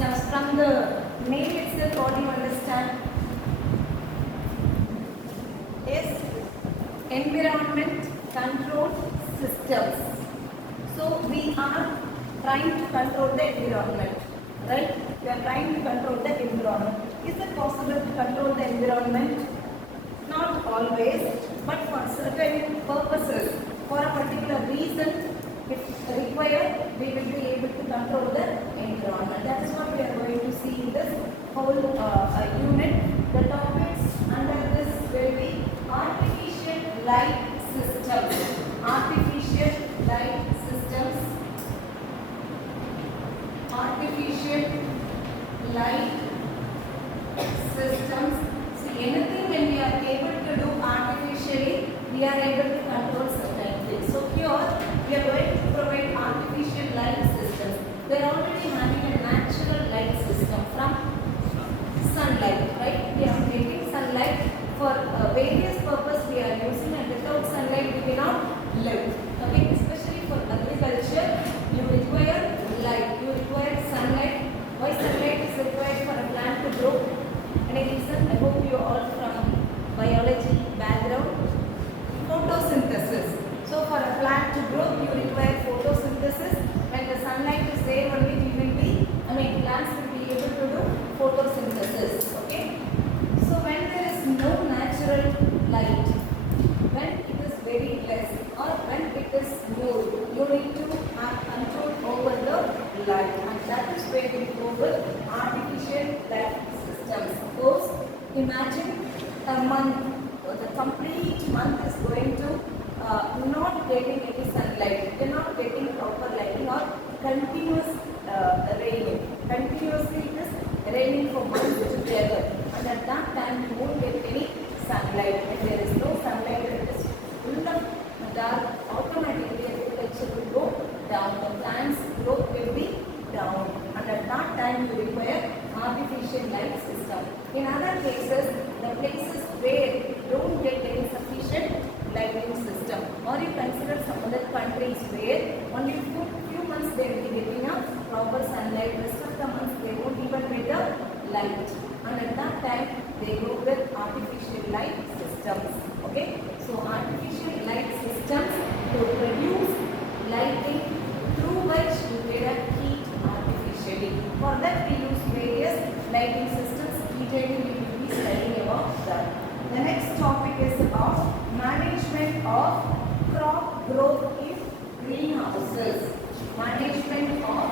systems. From the name itself, what do you understand? Is environment control systems. So we are trying to control the environment, right? We are trying to control the environment. Is it possible to control the environment? Not always, but for certain purposes, for a particular reason, if required, we will be able to control the environment. That is what we are going to see in this whole unit. The topics under this will be artificial light systems. Artificial light systems. Artificial light systems. See, anything when we are able to do artificially, we are able to control certain things. So here we are going to provide artificial light systems. We are already having a natural light system from sunlight, right? We are getting sunlight for various purpose we are using, and without sunlight we cannot live. Okay, especially for agriculture, you require light, you require sunlight. Why sunlight is required for a plant to grow? Any reason? I hope you all from biology background. Photosynthesis. So for a plant to grow, you require photosynthesis. When the sunlight is there only, plants will be able to do photosynthesis. Okay. So when there is no natural light, when it is very less, or when it is more, you need to have control over the light, and that is where we go with artificial light systems. Suppose imagine a month, the complete month is going to not getting any sunlight, you're not getting proper lighting, or continuous raining. Continuously it is raining for months together, and at that time you won't get any sunlight. When there is no sunlight, it is full of dark, automatically agriculture will go down, the plant's growth will be down, and at that time you require artificial light system. In other cases, the places where you don't get any sufficient lighting system, or you consider some other countries where only few months they will be getting a proper sunlight, rest of the months they won't even get the light, and at that time they go with artificial light systems. Okay, so artificial light systems to produce lighting through which you get a heat artificially. For that we use various lighting systems. Detailing we will be studying about that. The next topic is about management of crop growth in greenhouses. Management of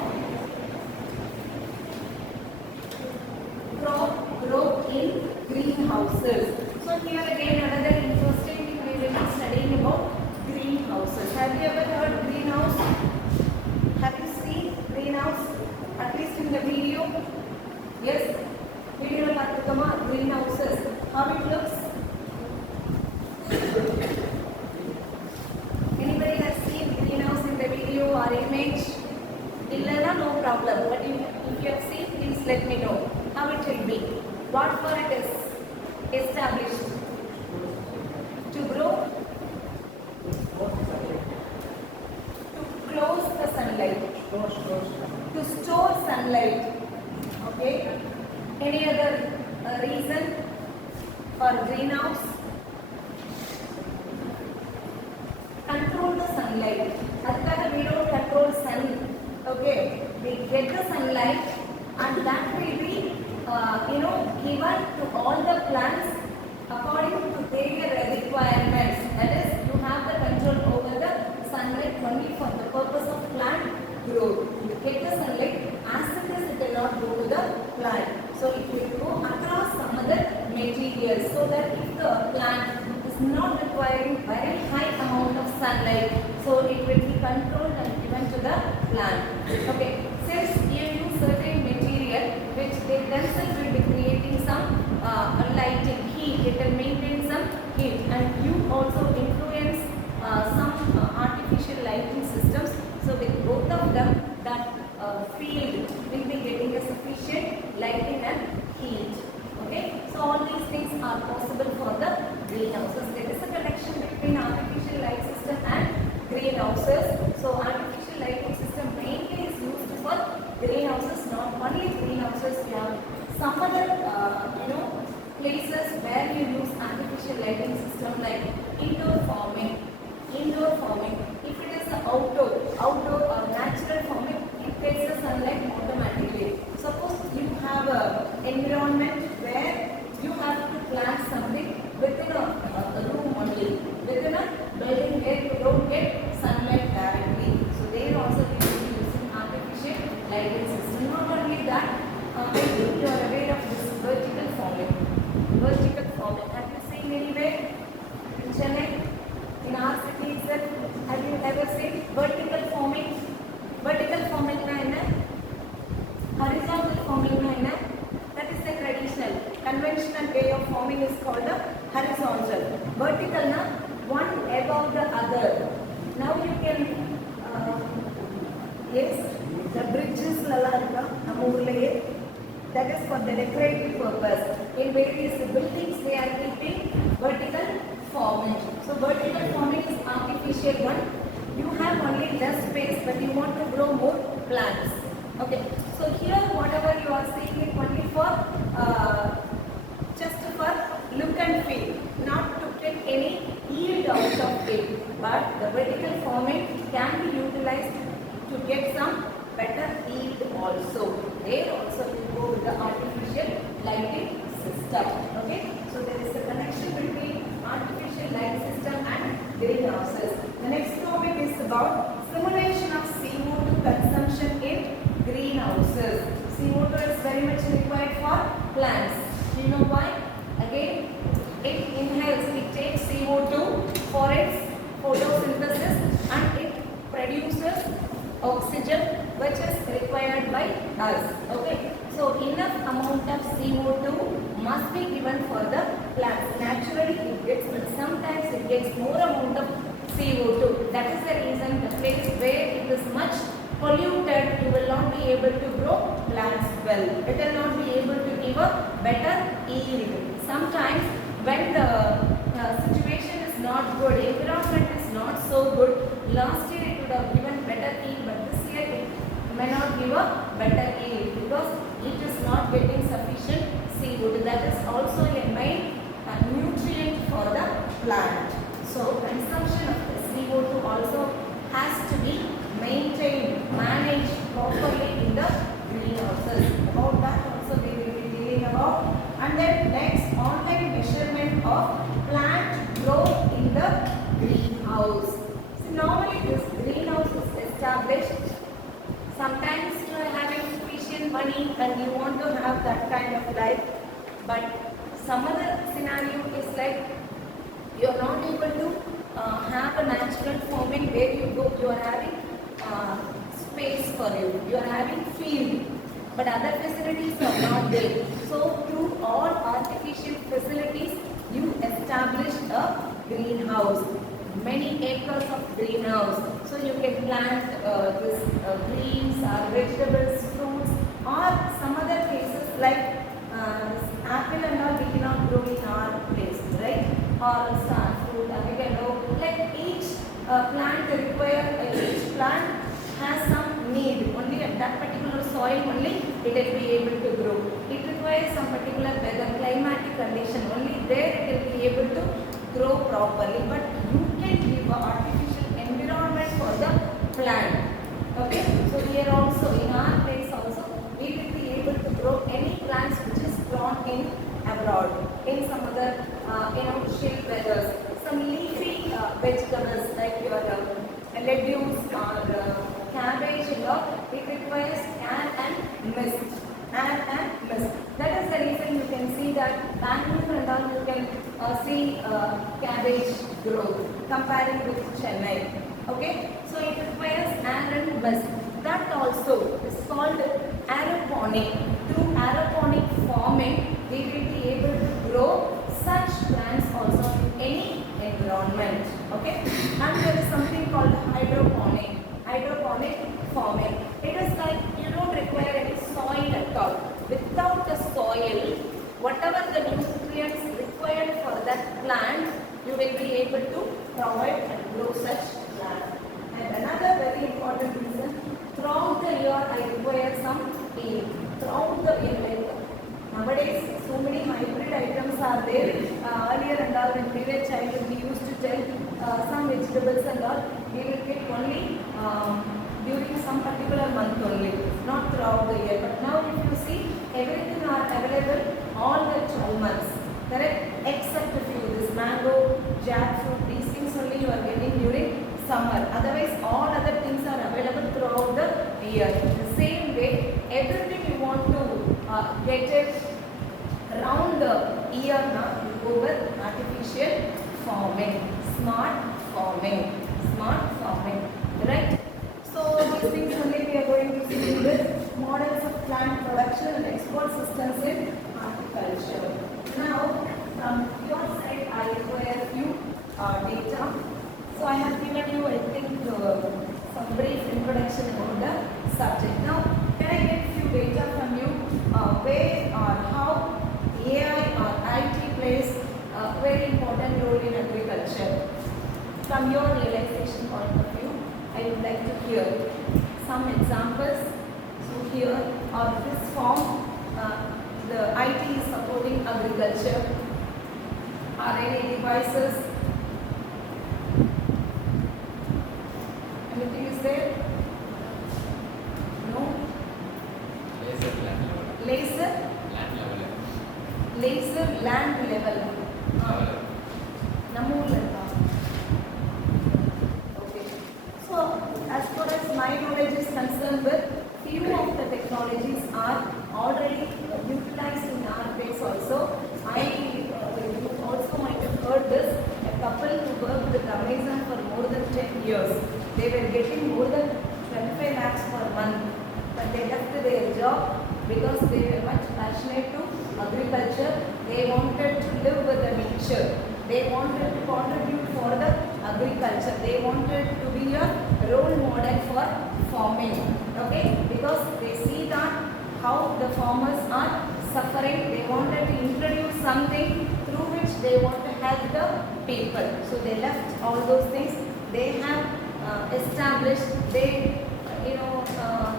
crop growth in greenhouses. So here again another interesting thing we will be studying about greenhouses. Have you ever heard greenhouse? Have you seen greenhouse? At least in the video? Yes? Video greenhouses. How it looks? Anybody has seen greenhouse in the video or image? No problem. But if you have seen, please let me know how it will be. What for it is established? To grow? To close the sunlight. To store sunlight. Okay. Any other reason for greenhouse? Control the sunlight. That we don't control sun. Okay, we get the sunlight, and that will be given to all the plants according to their requirements. That is, you have the control over the sunlight only for the purpose of plant growth. You get the sunlight, as it is, it will not go to the plant. So it will go across some other materials, so that if the plant is not requiring very high amount of sunlight, so it will be controlled and given to the plant. Okay, since you use certain material which they themselves will be creating some lighting, heat, it will maintain some heat, and you also influence some artificial lighting systems. So with both of them, that field will be getting a sufficient lighting and heat. Okay, so all these things are possible for the greenhouses. There is a only greenhouses, we have some other places where you use artificial lighting system like indoor farming. Indoor farming, if it is outdoor or natural farming, it takes the sunlight automatically. Suppose you have a environment where you have to plant something within a room only, within a building where you don't get sunlight directly. So there also we will be using artificial lighting system. Not only that, I think you are aware of this vertical farming. Vertical farming. Have you seen anywhere in Chennai? In our city itself, have you ever seen vertical farming? Vertical farming na enna? Horizontal farming na enna? That is the traditional, conventional way of farming is called the horizontal. Vertical na one above the other. Now you can, yes, the bridges lala irukka நம்ம ஊர்லயே. That is for the decorative purpose. In various buildings they are keeping vertical farming. So vertical farming is artificial one. You have only less space but you want to grow more plants. Okay. So here whatever you are seeing it only for just for look and feel, not to get any yield out of it. But the vertical farming can be utilized to get some better yield also. There also you go with the artificial lighting system. Okay. So there is a connection between artificial light system and greenhouses. The next topic is about simulation of CO2 consumption in greenhouses. CO2 is very much required for plants. Do you know why? Again, it inhales, it takes CO2 for its photosynthesis and it produces oxygen which is required by us. Okay. So enough amount of CO2 must be given for the plants. Naturally it gets, but sometimes it gets more amount of CO2. That is the reason the place where it is much polluted, you will not be able to grow plants well. It will not be able to give a better yield. Sometimes when the situation is not good, environment is not so good, last year it would have given better yield, but this year it may not give a better yield because it is not getting sufficient CO2. That is also a main nutrient for the plant. So consumption of the CO2 also has to be maintained, managed properly in the greenhouses. About that also we will be dealing about. And then next, online measurement of plant growth in the greenhouse. So normally this greenhouse is established. Sometimes you are having sufficient money and you want to have that kind of life, but some other scenario is like you are not able to have a natural farming where you go, you are having space for you, you are having field, but other facilities are not there. So through all artificial facilities, you establish a greenhouse. Many acres of greenhouse. So you can plant this greens or vegetables, fruits, or some other cases like apple and all we cannot grow in our place, right? Or star fruit, avocado. Like each plant each plant has some need. Only at that particular soil only it will be able to grow. It requires some particular weather, climatic condition. Only there it will be able to grow properly. But you can give an artificial environment for the plant. Okay. So here also in our place also we will be able to grow any plants which is grown in abroad, in some other chill weathers. Some leafy vegetables like your legumes or cabbage and all, it requires air and mist. Air and mist. That is the reason you can see that Bangalore and all you can see cabbage growth comparing with Chennai. Okay, so it requires air and mist. That also is called aeroponic. Through aeroponic farming, we will be able to grow such plants also in any environment. Okay, and there is something called hydroponic. Hydroponic farming. It is like you don't require any soil at all. Without the soil, whatever the nutrients required for that plant, you will be able to provide and grow such plant. And another very important reason, throughout the year I require some yield. nowadays so many hybrid items are there. Earlier and all, in previous childhood, we used to tell some vegetables and all we will get only during some particular month only, not throughout the year. But now if you see, everything are available all the 12 months, correct? Except a few, this mango, jackfruit, these things only you are getting during summer. Otherwise, all other things are available throughout the year. The same way, everything you want to get it around the year now, you go with artificial farming, smart farming, right? So these things only we are going to see with models of plant production and export systems in horticulture. Now, from your side, I require few data. So I have given you, I think, some brief introduction about the subject. Now, can I get few data from you where or how AI or IT plays a very important role in agriculture? From your realization point of view, I would like to hear some examples. So here, or this form, the IT is supporting agriculture. Are any devices? Anything is there? No? Laser land level. Okay. So as far as my knowledge is concerned, with few of the technologies are already utilized in our place also. You also might have heard this. A couple who worked with Amazon for more than 10 years. They were getting more than 25 lakhs per month, but they left their job because they were much passionate to agriculture. They wanted to live with the nature. They wanted to contribute for the agriculture. They wanted to be a role model for farming. Okay, because they see that how the farmers are suffering. They wanted to introduce something through which they want to help the people. So they left all those things. They have established. They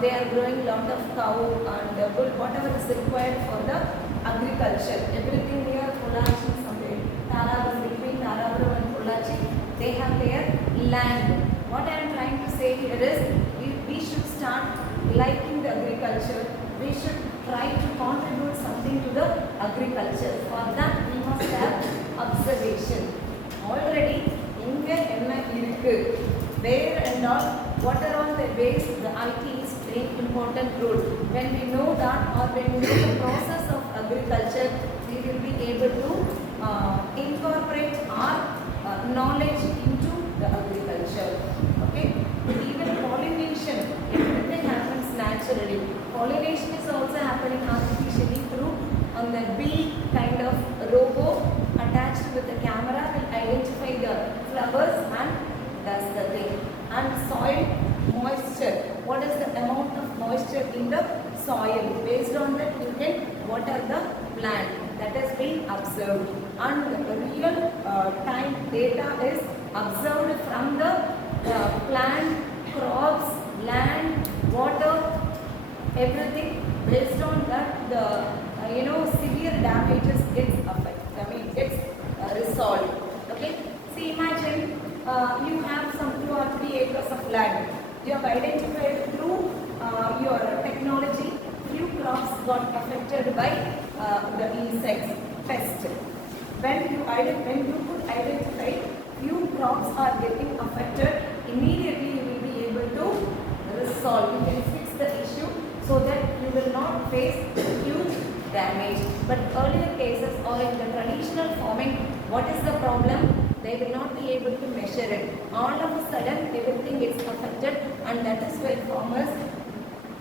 they are growing lot of cow and bull, whatever is required for the agriculture. Everything near Pollachi, somewhere Tarapuram, between Tarapuram and Pollachi, they have their land. What I am trying to say here is, we should start liking the agriculture. We should try to contribute something to the agriculture. For that, we must have observation. Already, inga enna irukku, where and all, what are all the ways the IT is playing important role. When we know that, or when we know the process of agriculture, we will be able to incorporate our knowledge into the agriculture. Okay? Even pollination, everything happens naturally. Pollination is also happening artificially through on the bee kind of robot attached with the camera will identify the flowers and does the thing. And soil moisture, what is the amount of moisture in the soil? Based on that, you can water the plant. That has been observed. And the real time data is observed from the plant, crops, land, water, everything. Based on that, the severe damages gets resolved. Okay. See, imagine. You have some 2 or 3 acres of land. You have identified through your technology, few crops got affected by the insects, pests. When you could identify few crops are getting affected, immediately you will be able to resolve. You can fix the issue so that you will not face huge damage. But earlier cases or in the traditional farming, what is the problem? They will not be able to measure it. All of a sudden, everything gets affected, and that is why farmers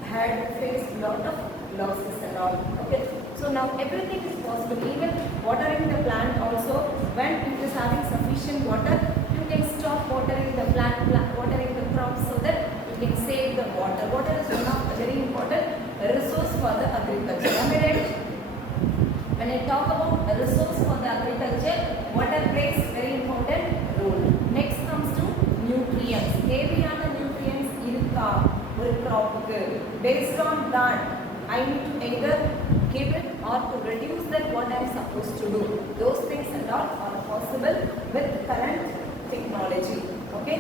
had faced lot of losses and all. Okay. So now everything is possible. Even watering the plant also, when it is having sufficient water, you can stop watering the plant watering the crops so that you can save the water. Water is one of the very important resource for the agriculture. Am I right? When I talk about a resource for the agriculture, water plays very important role. Next comes to nutrients. Heaviயான nutrients இருக்கா ஒரு crop க்கு. Based on that, I need to either keep it or to reduce that what I am supposed to do. Those things and all are possible with current technology. Okay.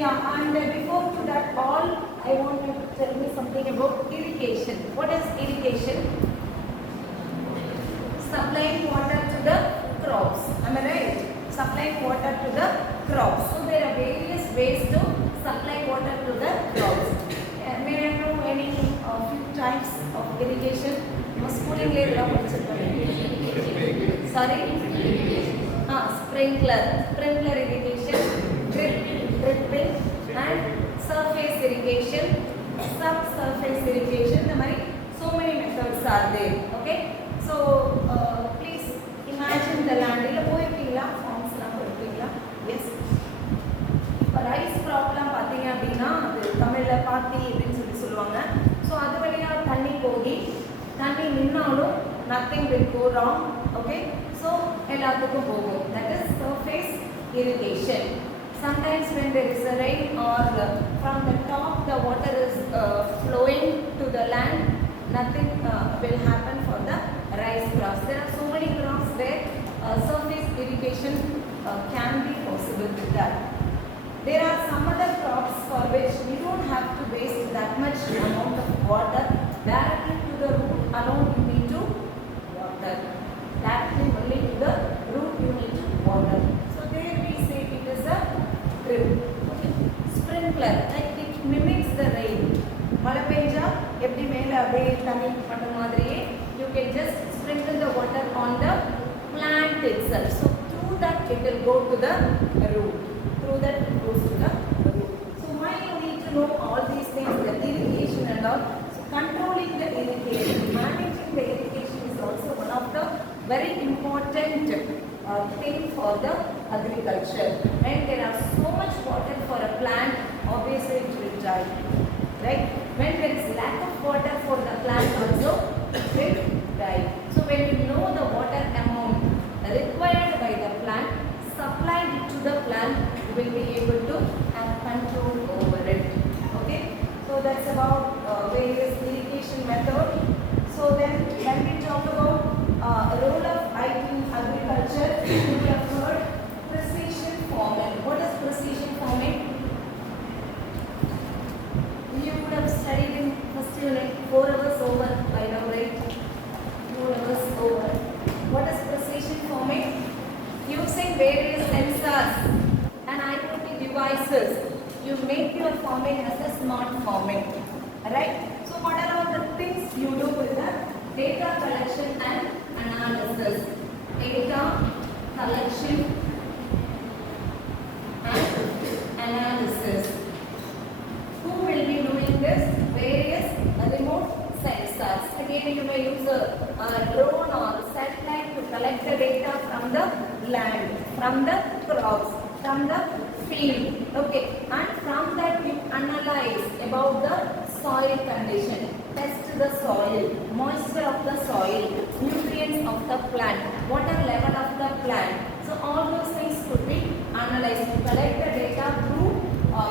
Yeah, and before to that all, I want you to tell me something about irrigation. What is irrigation? Supplying water to the crops. Am I right? Supplying water to the crops. So there are various ways to supply water to the crops. May I know any few types of irrigation? Schooling sorry? Sprinkler irrigation, drip and surface irrigation, subsurface irrigation. So many methods are there. Okay? So please imagine the land. Yes. Rice problem பார்த்தீங்க அப்படின்னா அது தமிழில் பாத்தி அப்படின்னு சொல்லுவாங்க. So அது வழியாக தண்ணி போகி தண்ணி நின்னாலும் nothing will go wrong. Okay, so எல்லாத்துக்கும் போகும். That is surface irrigation. Sometimes when there is a rain or from the top the water is flowing to the land, nothing will happen for the rice crops. There are so many crops where surface irrigation can be possible with that. There are some other crops for which we don't have to waste that much amount of water. Directly to the root alone you need to water. Directly only to the root you need to water. So there we say it is a drip. Okay. Sprinkler, like it mimics the rain. மழை பெஞ்சா எப்படி மேலே அப்படியே தண்ணி பண்ற மாதிரியே you can just sprinkle the water on the plant itself. So through that it will go to the root. Through that it goes to the root. So why you need to know all these things, the irrigation and all. So controlling the irrigation, managing the irrigation is also one of the very important thing for the agriculture. When there are so much water for a plant, obviously it will die. Right? When there is lack of water for the plant also, it will die. So when you know the water amount required by the plant, supply it to the plant, you will be able to have control over it. Okay? So that's about various irrigation methods. So then when we talk about role of IT in agriculture, we have heard precision farming. What is precision farming? You would have studied in first unit, 4 hours over by now, right? 4 hours over. What is precision farming? Using various sensors and IoT devices, you make your farming as a smart farming. Right? So what are all the things you do with the data collection and analysis? Data collection and analysis. Who will be doing this? Various remote sensors. Again, you may use a drone or satellite to collect the data from the land, from the crops, from the field. Okay, and from that you analyze about the soil condition, test the soil, moisture of the soil, nutrients of the plant, water level of the plant. So all those things could be analyzed. You collect the data through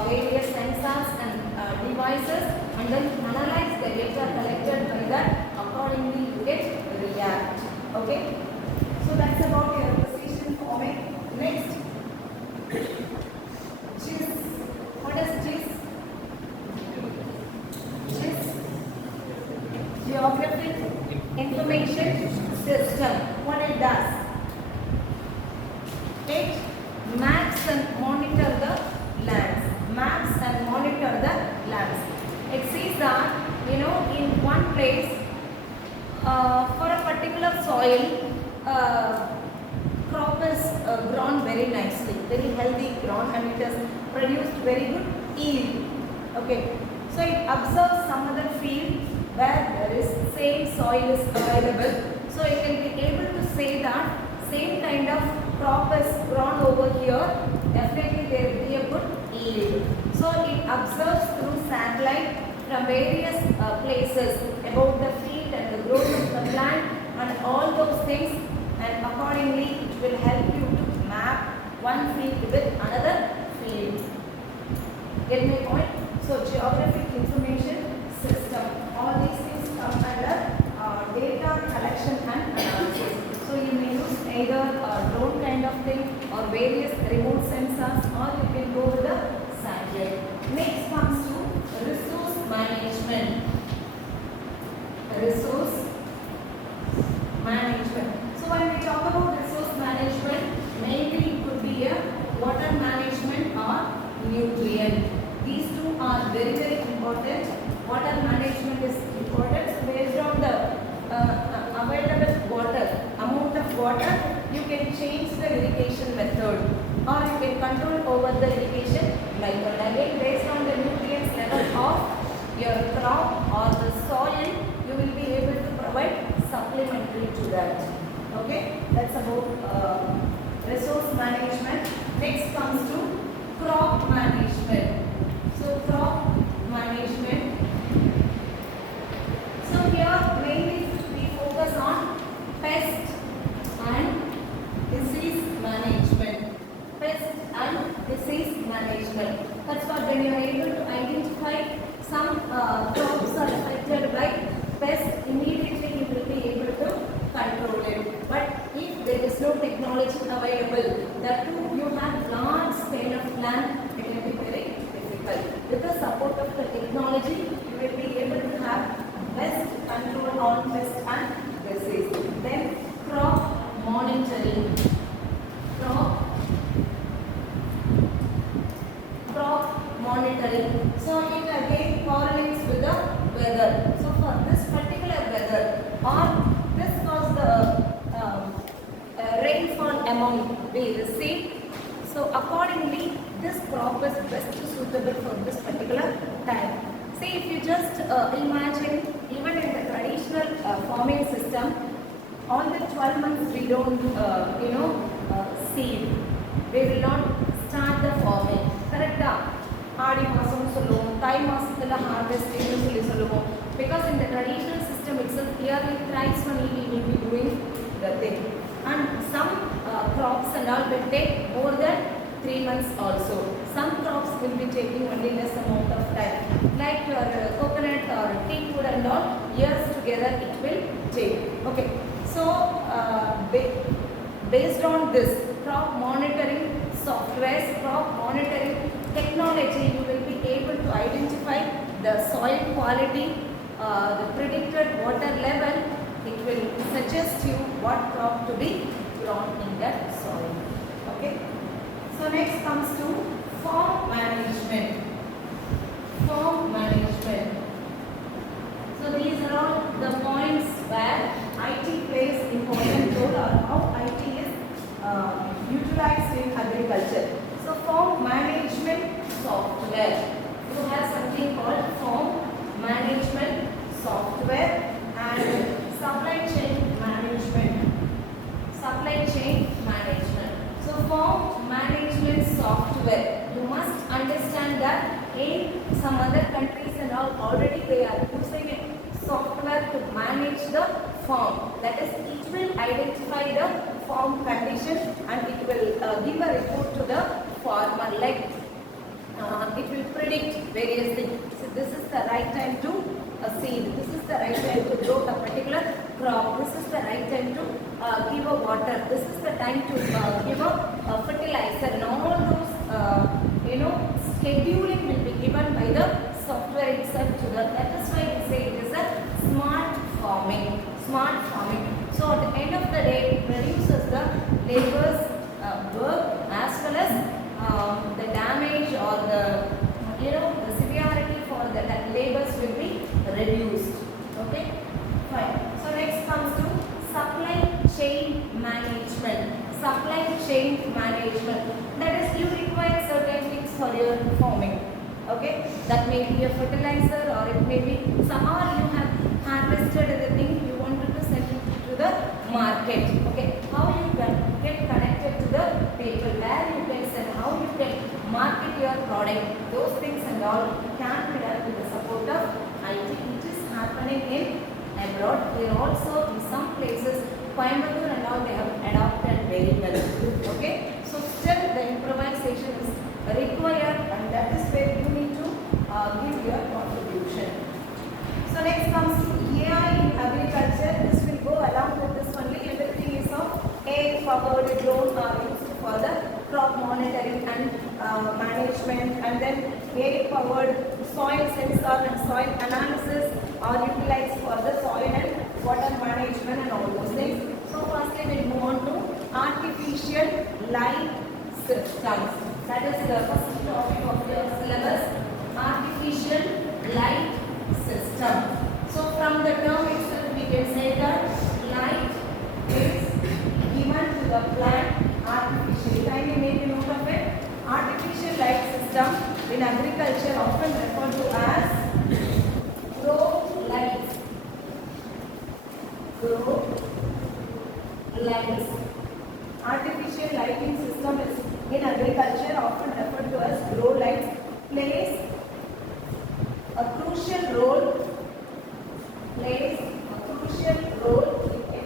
various sensors and devices, and then analyze the data collected by that. Accordingly you get react. Okay, so that's about your precision farming. Next, GIS. What is GIS? GIS, Geographic Information System. What it does? It maps and monitor the lands. Maps and monitor the lands. It sees that, in one place, for a particular soil, crop is grown very nicely, very healthy grown, and it has produced very good yield. Okay, so it observes some other field where there is same soil is available, so it will be able to say that same kind of crop is grown over here, definitely there will be a good yield. So it observes through satellite from various places about the field and the growth of the plant and all those things, and accordingly it will help you to map one field with another field. Get my point? So geographic information system, all these things data collection and analysis. So you may use either drone kind of thing or various remote sensors, or you can go with the satellite. Next comes to resource management. Resource management. So when we talk about resource management, mainly it could be a water management or nutrient. These two are very, very important. Water management is important. So based on the available water, amount of water, you can change the irrigation method, or you can control over the irrigation method. Again, based on the nutrients level of your crop or the soil, you will be able to provide supplementary to that. Okay, that's about resource management. Next comes to crop management. So crop management. So here mainly we focus on pest and disease management. Pest and disease management. That's what when you are able to identify some crops are affected by pest, immediately you will be able to control it. But if there is no technology available, that too you have large scale of land, it will be very difficult. With the support of the technology, you will be able to have best control on pest and disease. Then crop monitoring. Crop monitoring. So it again correlates with the weather. So for this particular weather, or this was the rainfall amount we received. So accordingly, this crop is best suitable for this particular time. See, if you just imagine, even in the traditional farming system, all the 12 months we don't, seed. We will not start the farming. Correct? ஆடி மாசம் சொல்லுவோம், தை மாசத்துல harvesting சொல்லி சொல்லுவோம். Because in the traditional system itself, yearly thrice only we will be doing the thing. And some crops and all will take more than 3 months also. Some crops will be taking only less amount of time. Like your coconut or teakwood and all, years together it will take. Okay. So based on this crop monitoring software, crop monitoring technology, you will be able to identify the soil quality, the predicted water level. It will suggest you what crop to be grown in that soil. Okay. So next comes to farm management. Farm management. So these are all the points where IT plays important role, or how IT is utilized in agriculture. So farm management software. You have something called farm management software and supply chain management. Supply chain management. So farm management software, you must understand that in some other countries and all, already they are using a software to manage the farm. That is, it will identify the farm condition and it will give a report to the farmer. Like it will predict various things. So this is the right time to seed. This is the right time to grow a particular crop. This is the right time to give a water. This is the time to give a fertilizer. And all those scheduling will be given by the software itself to the. That is why we say it is a smart farming. Smart farming. So at the end of the day, it reduces the labor's work as well as the damage or the the severity for the labors will be reduced. Okay, fine. So next comes to supply chain management. Supply chain management. That is, you require certain things for your farming. Okay, that may be a fertilizer, or it may be somehow you have harvested the thing you wanted to send it to the market. Okay, how you can get connected to the people, where you can send, how you can market your product, those things and all can be done with the support of IT. It is happening in abroad. Here also in some places, Coimbatore and all, they have adopted very well. Okay, so still the improvisation is required, and that is where you need to give your contribution. So next comes to AI in agriculture. water management and all those things. So firstly we'll move on to artificial light systems. That is the first topic of your syllabus, artificial light system. So from the term itself we can say that light is given to the plant artificially. Kindly make a note of it. Artificial light system in agriculture often referred to as grow lights. Grow lights. Artificial lighting system is in agriculture often referred to as grow lights, plays a crucial role in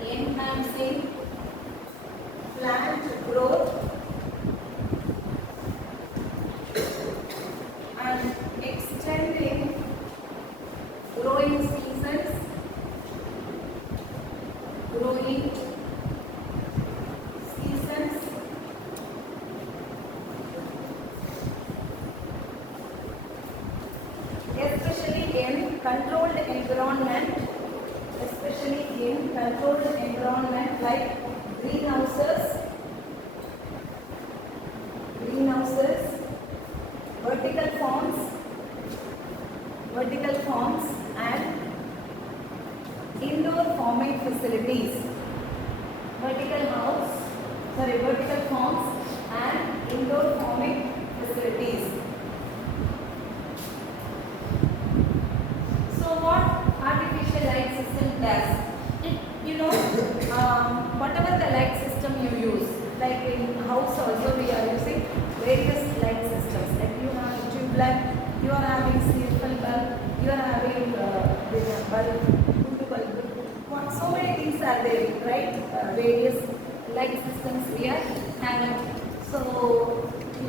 enhancing plant growth and extending growing seasons, especially in controlled environment like greenhouses, vertical farms and indoor farming facilities. Vertical farms and indoor farming facilities. So what artificial light system does? Whatever the light system you use, like in house also we are using various light systems. Like you have tube light, you are having circle bulb, you are having bulb, so many things are there, right? Various light systems we are having. So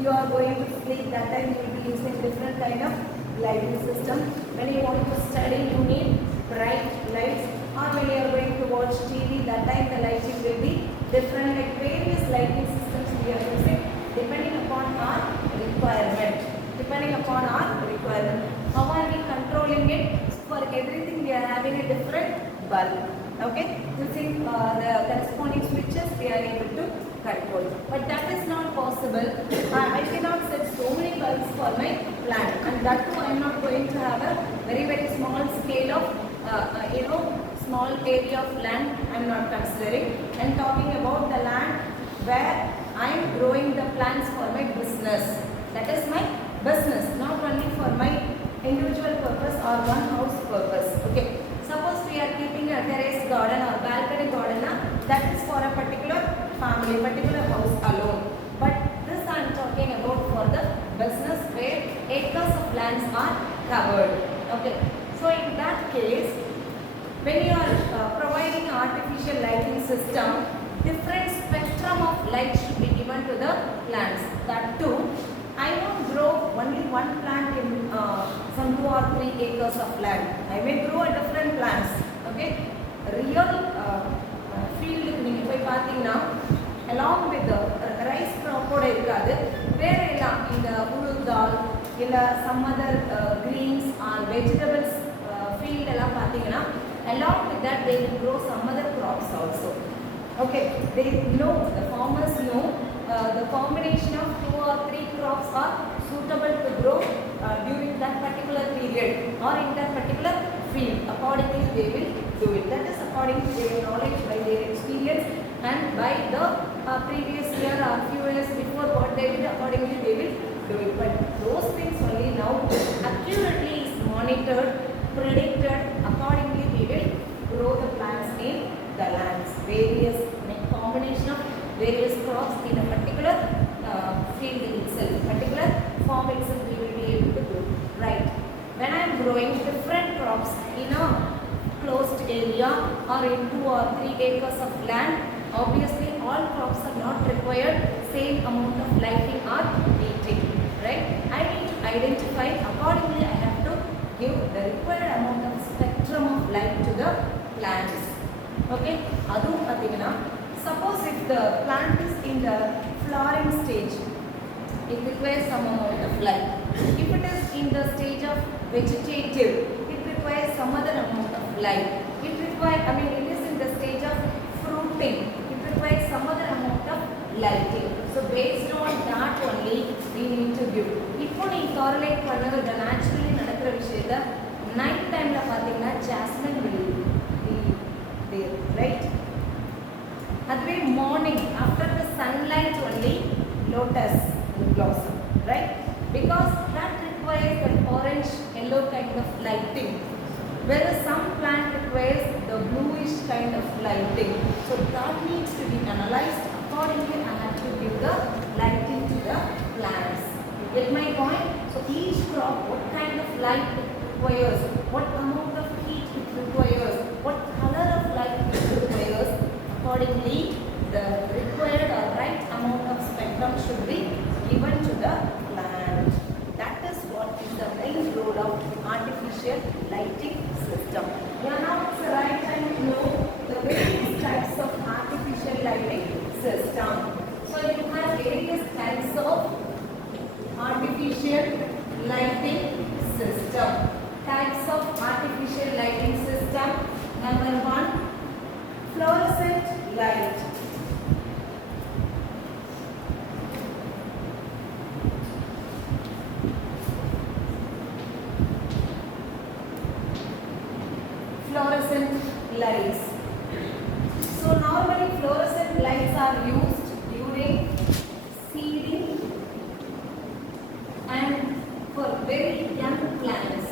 you are going to sleep, that time you will be using different kind of lighting system. When you want to study, you need bright lights. Or when you are going to watch TV, that time the lighting will be different. Like various lighting systems we are using depending upon our requirement. How are we controlling it? For everything we are having a different bulb. Okay, using the corresponding switches we are able to control. But that is not possible. I cannot set so many bulbs for my plant, and that too I am not going to have a very small scale of small area of land I am not considering. I am talking about the land where I am growing the plants for my business. That is my business, not only for my individual purpose or one house purpose. Okay. Suppose we are keeping a terrace garden or balcony garden, that is for a particular family, particular house alone. But this I am talking about for the business where acres of lands are covered. Okay. So in that case, when you are providing artificial lighting system, different spectrum of light should be given to the plants. That too, I won't grow only one plant in some 2 or 3 acres of land. I may grow a different plants. Okay, real field நீங்க போய் பாத்தீங்கன்னா along with the rice crop ஓட இருக்காது, வேற எல்லாம் இந்த உளுந்தால் இல்ல some other greens or vegetables field எல்லாம் பாத்தீங்கன்னா along with that they will grow some other crops also. Okay, they know, the farmers know the combination of 2 or 3 crops are suitable to grow during that particular period or in that particular field. Accordingly they will do it. That is according to their knowledge, by their experience and by the previous year or few years before what they did, accordingly they will do it. But those things only now accurately is monitored, predicted, accordingly we will grow the plants in the lands. Various combination of various crops in a particular field itself, particular farm itself we will be able to do. Right. When I am growing different crops in a closed area or in 2 or 3 acres of land, obviously all crops are not required same amount of lighting or heating. Right. I need to identify, accordingly I have to give the required amount of spectrum of light to the plants. Okay. Adum pathina, suppose if the plant is in the flowering stage, it requires some amount of light. If it is in the stage of vegetative. It requires some other amount of light. It requires, it is in the stage of fruiting. It requires some other amount of lighting. So based on that only we need to give. இப்போ நீ correlate பண்ணுறது the naturally நடக்கிற விஷயத்தை night timeல பார்த்தீங்கன்னா jasmine will be there, right? அதுவே morning after the sunlight only lotus will blossom, right? Because that requires an orange yellow kind of lighting, whereas some plant requires the bluish kind of lighting. So that needs to be analyzed. Accordingly, I have to give the lighting to the plants. You get my point? So each crop, what kind of light it requires, what amount of heat it requires, what color of light it requires, accordingly the required or right amount of spectrum should be given to the plant. That is what is the main role of artificial lighting system. Now it's the right time to know the various types of artificial lighting system. So you have various types of artificial lighting system. Types of artificial lighting system. Number 1, fluorescent light. Fluorescent lights. So normally fluorescent lights are used during seeding and for very young plants.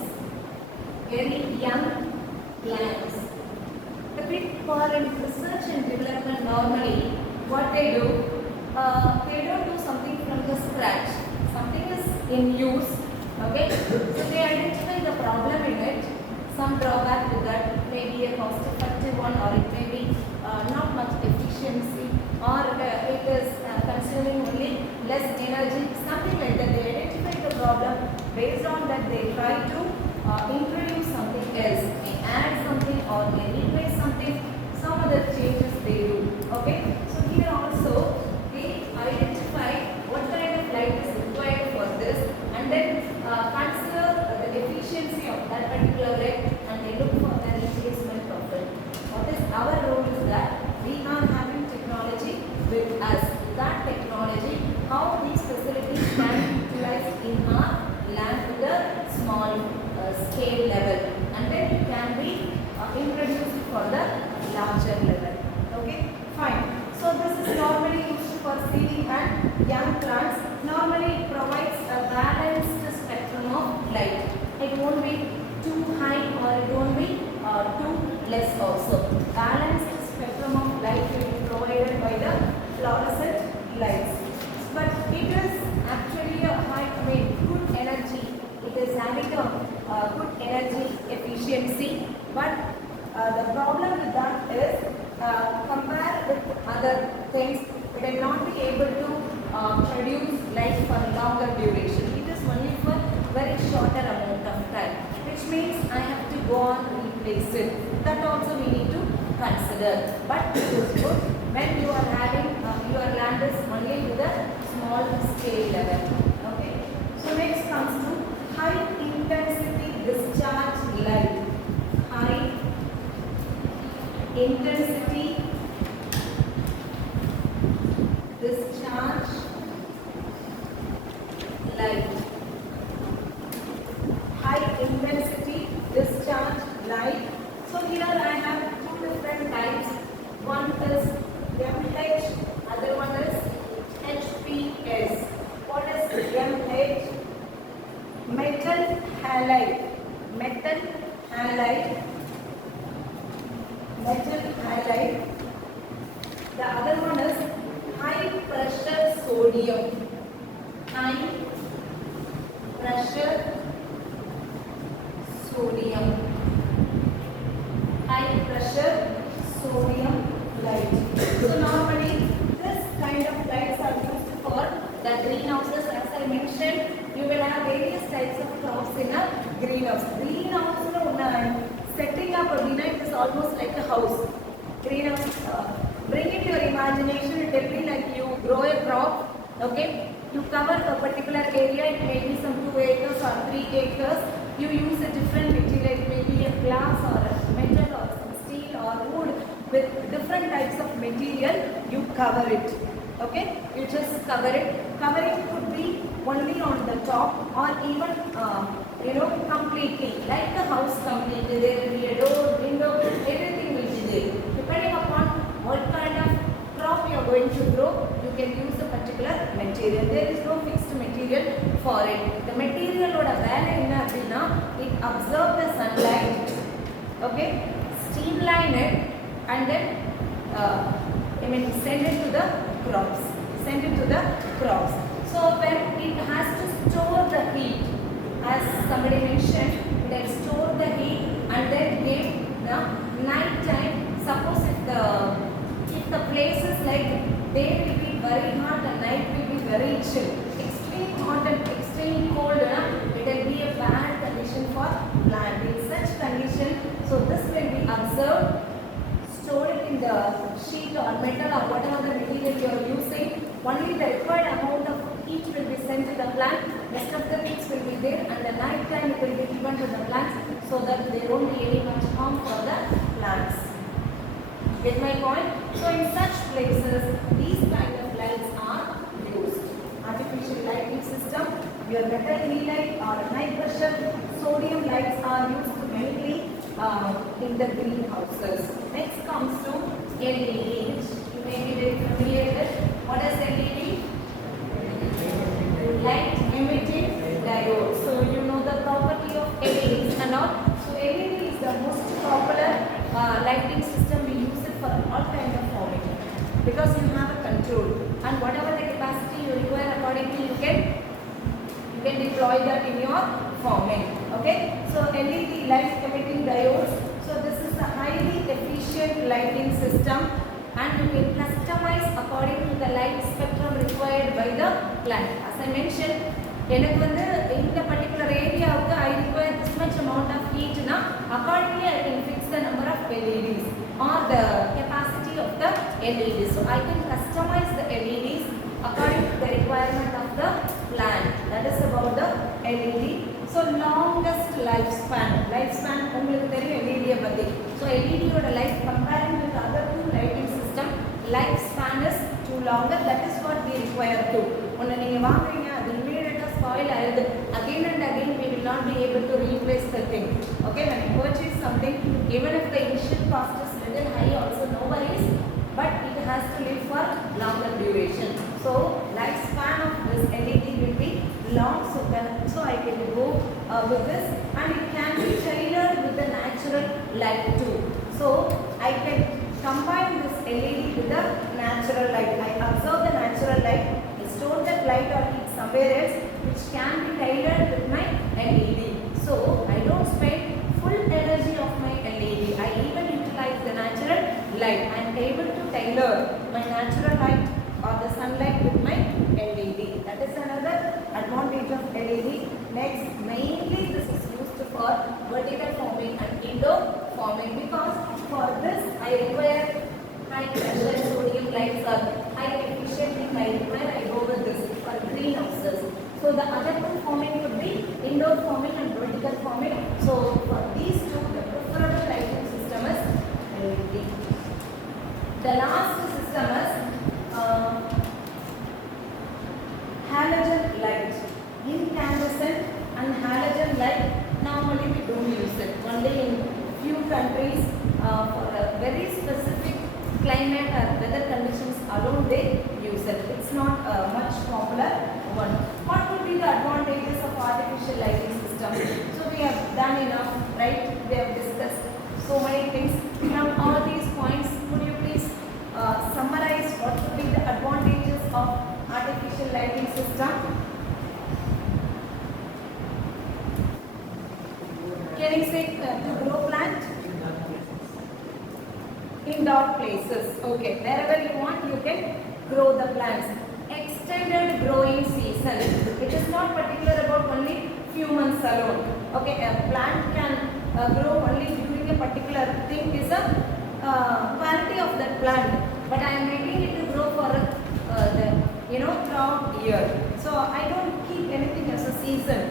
Very young plants. A bit for research and development normally what they do, they don't do something from the scratch. Something is in use, okay? So they identify the problem in it. Some drawback to that, it may be a cost effective one, or it may be not much efficiency, or it is consuming only less energy, something like that. They identify the problem, based on that they try to introduce something else, they add something or they replace something, some other changes they do, okay? So here also they identify what kind of light is required for this, and then consider the efficiency of that particular light, and they look for the replacement of it. What is our role is that we are having technology with us. That technology, how these facilities can be utilized in our land with a small scale level, and then it can be introduced for the larger level. Okay, fine. So this is normally used for seeding and young plants. Normally it provides a balanced spectrum of light. It won't be too high or it won't be too less also. Balanced spectrum of light will be provided by the fluorescent lights. But it is actually a good energy. It is having a good energy efficiency. But the problem with that is, compared with other things, it will not be able to produce light for longer duration. It is only for very shorter amount of time, which means I have to go on replace it. That also we need to consider. But it is good when you are having your land is only with a small scale level. Okay. So next comes to high intensity discharge light. High intensity discharge light. High intensity discharge light. So here I have two different types. One is MH, other one is HPS. What is MH? Metal halide. Metal halide. Metal halide. The other one is high pressure sodium. High pressure sodium. High pressure sodium light. So normally this kind of lights are used for the greenhouses. As I mentioned, you will have various types of crops in a greenhouse. Greenhouse setting up a greenhouse, it is almost like a house. Greenhouse, bring it to your imagination. It will be like you grow a crop, okay? You cover a particular area, it may be some 2 acres or 3 acres. you use a different material, maybe a glass or a metal or some steel or wood with different types of material, you cover it. Okay, you just cover it. Covering could be only on the top or even completely, like the house completely. There will be a door, window, everything will be there. Depending upon what kind of crop you are going to grow, you can use a particular material. There is no fixed material for it. The material oda வேலை என்ன அப்படினா, it absorb the sunlight, okay, streamline it, and then send it to the crops. Send it to the crops. So when it has to store the heat, as somebody mentioned, it has stored the heat and then give the night time. Suppose if the places like day will be very hot and night will be very chill, extreme hot and extreme cold, it will be a bad condition for plant. In such condition, so this will be observed, store it in the sheet or metal or whatever the material you are using. Only the required amount of heat will be sent to the plant. Rest of the things will be there, and the night time it will be given to the plants so that there won't be any much harm for the plants. Get my point? So in such places, these kind of lights are used. Artificial lighting system, your metal halide or high pressure sodium lights are used mainly in the greenhouses. Next comes to LED, which you may be very familiar with. What is LED? Light emitting diode. So you know the property of LEDs and all. So LED is the most popular lighting system. We use it for all kind of forming because you have a control, and whatever the capacity you require accordingly, you can deploy that in your forming. Okay, so LED light emitting diodes. So this is a highly efficient lighting system, and you can customize according to the light spectrum required by the plant. As I mentioned, எனக்கு வந்து இந்த particular ஏரியாவுக்கு I require this much amount of heat na, accordingly I can fix the number of LEDs or the capacity of the LEDs. So I can customize the LEDs according to the requirement of the plant. That is about the LED. So longest lifespan உங்களுக்கு தெரியும் LED பத்தி. So LED ஓட life comparing with other two lighting system, lifespan is too longer. That is what we require to. ஒன்னு நீங்க வாங்குறீங்க, அது immediately spoil ஆயிடுது. Again and again we will not be able to replace the thing. Okay, when you purchase something, even if the initial cost is little high, also no worries, but it has to live for longer duration. So lifespan of this LED will be long, so I can go with this, and it can be tailored with the natural light too. So I can combine this LED with the natural light. I observe the natural light, I store that light or heat somewhere else, which can be tailored with my LED. So I don't spend full energy of my LED. I even utilize the natural light. I am able to tailor my natural light or the sunlight with my LED. That is another advantage of LED. Next, mainly this is used for vertical forming and indoor forming, because for this I require high pressure sodium lights or high efficiency. I go with this for greenhouses. So the other two forming could be indoor forming and vertical forming. So for these two, the preferable lighting system is LED. The last system is halogen light. Incandescent and halogen light, normally we don't use it. Only in few countries for a very specific climate or weather conditions alone they use it. It's not much popular one. What would be the advantages of artificial lighting system? So we have done enough, right? We have discussed so many things. From all these points, could you please summarize what would be the advantages of artificial lighting system? Can you say to grow plant? In dark places. Okay, wherever you want, you can grow the plants. Extended growing season. It is not particular about only few months alone. Okay, a plant can grow only during a particular thing. Is a quality of that plant, but I am making it to grow for throughout the year. So I don't keep anything as a season.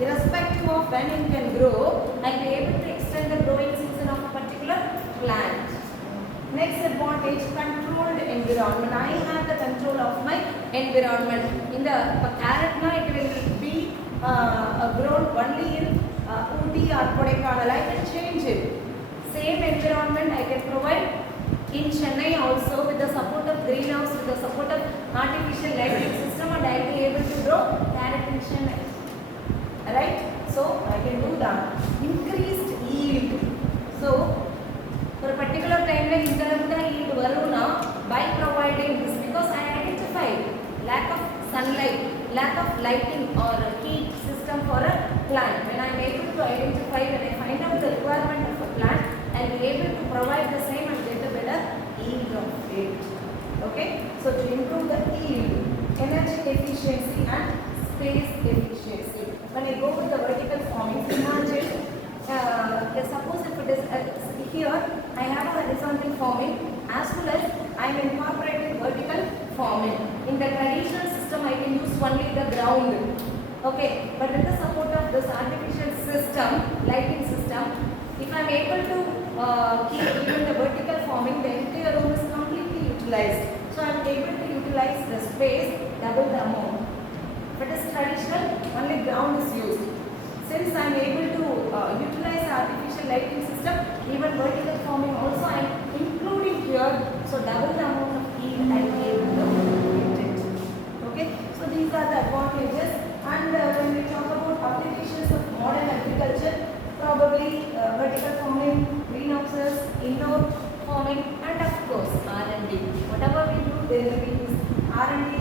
irrespective of when it can grow, I'll be able to extend the growing season of a particular plant. Next advantage, controlled environment. I have the control of my environment. In the carrot, it will be grown only in Ooty or Kodaikanal. I can change it. Same environment I can provide in Chennai also with the support of greenhouse, with the support of artificial lighting system, and I will be able to grow carrot in Chennai. Alright? So I can do that. Increased yield. So for a particular time like yield varuna by providing this, because I identify lack of sunlight, lack of lighting or heat system for a plant. When I am able to identify, when I find out the requirement of a plant, I will be able to provide the same and get a better yield of it. Okay? So to improve the yield, energy efficiency and space efficiency. When I go with the vertical farming, imagine suppose if it is here, I have a horizontal farming as well as I am incorporating vertical farming. In the traditional system, I can use only the ground. Okay, but with the support of this artificial system, lighting system, if I am able to keep even the vertical farming, the entire room is completely utilized. So I am able to utilize the space double the amount. If it is traditional, only ground is used. Since I am able to utilize the artificial lighting system, even vertical farming also I am including here, so double the amount of yield I will be able to get it. Okay, so these are the advantages. And when we talk about applications of modern agriculture, probably vertical farming, greenhouses, indoor farming, and of course R&D. Whatever we do, there will be this R&D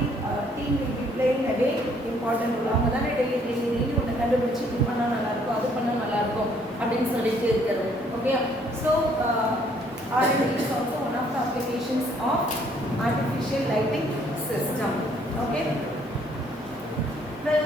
team will be playing a very important role. அவங்க தானே daily ஒன்று கண்டுபிடிச்சி இது பண்ணால் நல்லாயிருக்கும், அது பண்ணால் நல்லாயிருக்கும் அப்படின்னு சொல்லிட்டு இருக்கிறது. Okay, so R&D is also one of the applications of artificial lighting system. Okay, well